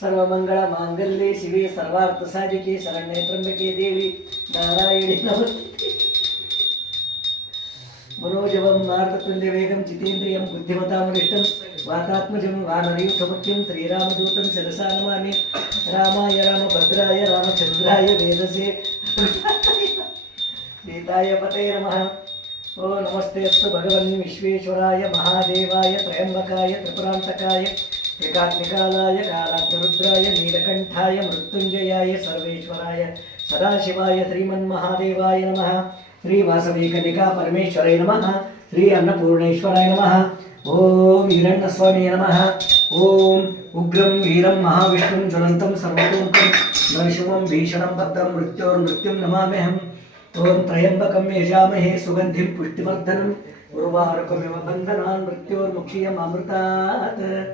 सर्वमङ्गलमाङ्गल्ये शिवे सर्वार्थसाधिके शरण्ये त्र्यम्बके देवी नारायणे नमोस्तुते। मनोजवं मार्गतुल्यवेगं जितेन्द्रियं बुद्धिमतामरिष्टं वातात्मजं वानरयूथमुख्यं श्रीरामदूतं शिरसा नमामि। रामाय रामभद्राय रामचन्द्राय वेदसे सीताय पते नमः। ओ नमस्तेऽस्तु भगवन् विश्वेश्वराय महादेवाय त्र्यम्बकाय त्रिपुरान्तकाय एकात्मिकालाय कालाग्निरुद्राय नीलकण्ठाय मृत्युञ्जयाय सर्वेश्वराय सदाशिवाय श्रीमन्महादेवाय नमः। श्री वासवीकनिका परमेश्वराय नमः। श्री अन्नपूर्णेश्वराय नमः। ओम हिरण्यस्वामी नमः। ओम उग्रं वीरं महाविष्णुं ज्वलन्तं सर्वतोमुखं नरसिंहं भीषणं भद्रं मृत्योर्मृत्युं नमाम्यहम्। ओम त्र्यम्बकं यजामहे सुगन्धिं पुष्टिवर्धनम् उर्वारुकमिव बन्धनान् मृत्योर्मुक्षीयमामृतात्।